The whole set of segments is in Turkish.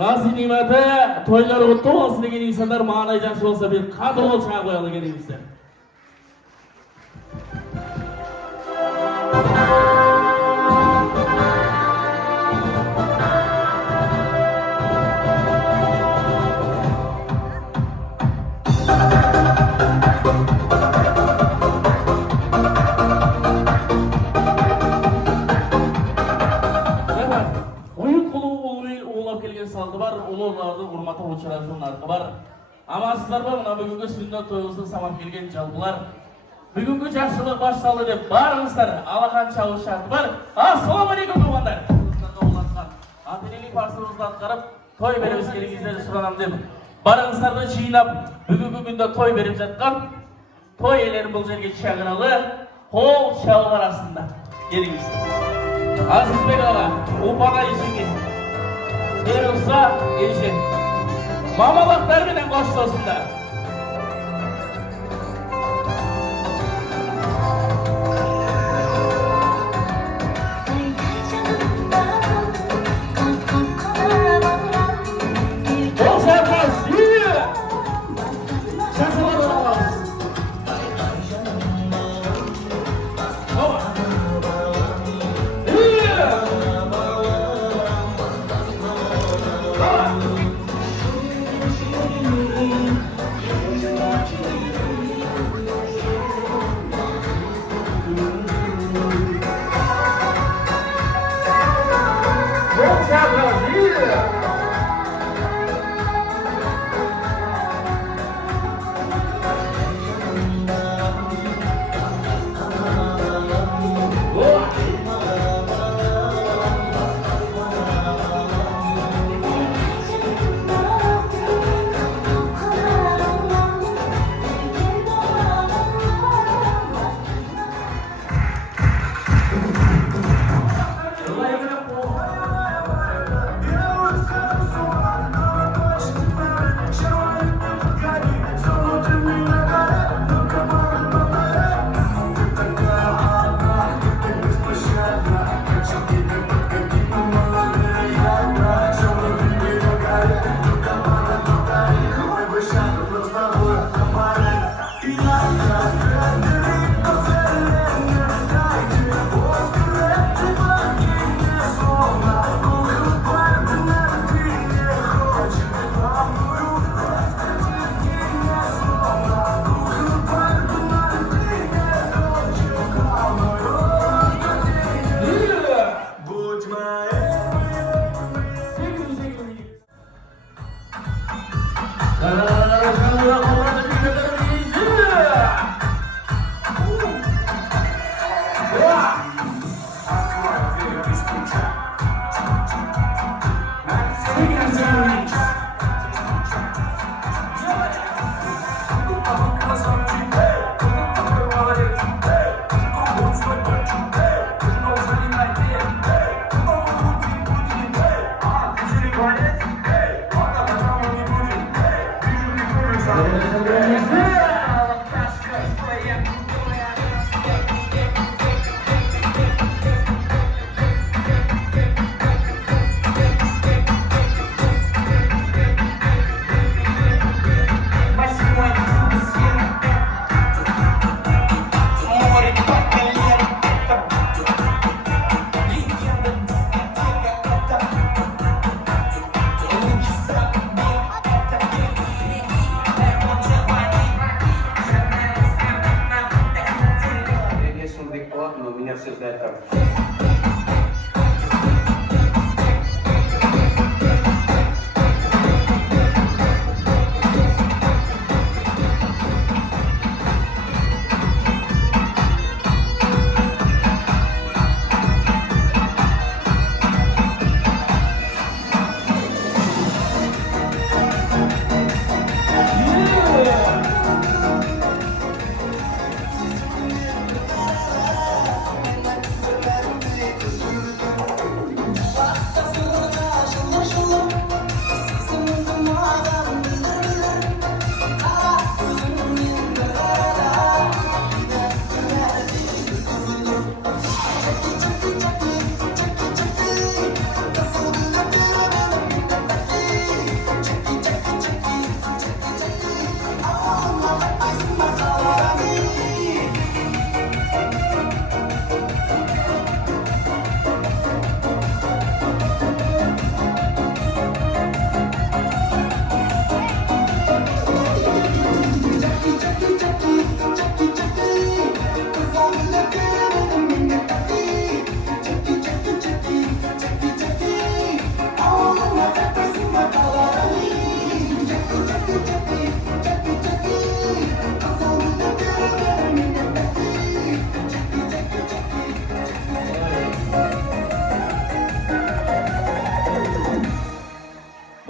Nazi nimeti toylar o'tdi olsun degan insanlar ma'na yaxshi bo'lsa bir qadrli chaq qo'yaylik deymizlar. Ulug'larning hurmati uchrashuvlari bor. Amansizlar bor, mana bugungi sunnat to'yimizga samab kelgan jalblar. Bugungi yaxshilik boshlandi deb baringizlar alaqan chavishadi bor. Assalomu alaykum tug'anlar. Atililik parsimizga qarab to'y berib kelingizlar so'ranam deb baringizlarni jiynab bugungi kunda to'y berib жатқан to'y elleri bu yerga chaqirali qo'l shalvar ostida kelingizlar. Azizbek ağa, upana işingi Derulsa gelişin. Mamalıklar bilen koştuğunda.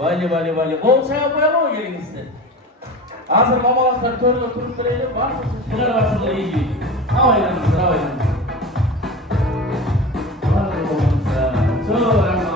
Bali. Bol çaya koyalım mı gelinizde? Hazır mamalıklar törde oturup duraydı. Başlıyor başlıyor iyi gibi. Havaylanınızdır. Hadi babamıza. Çok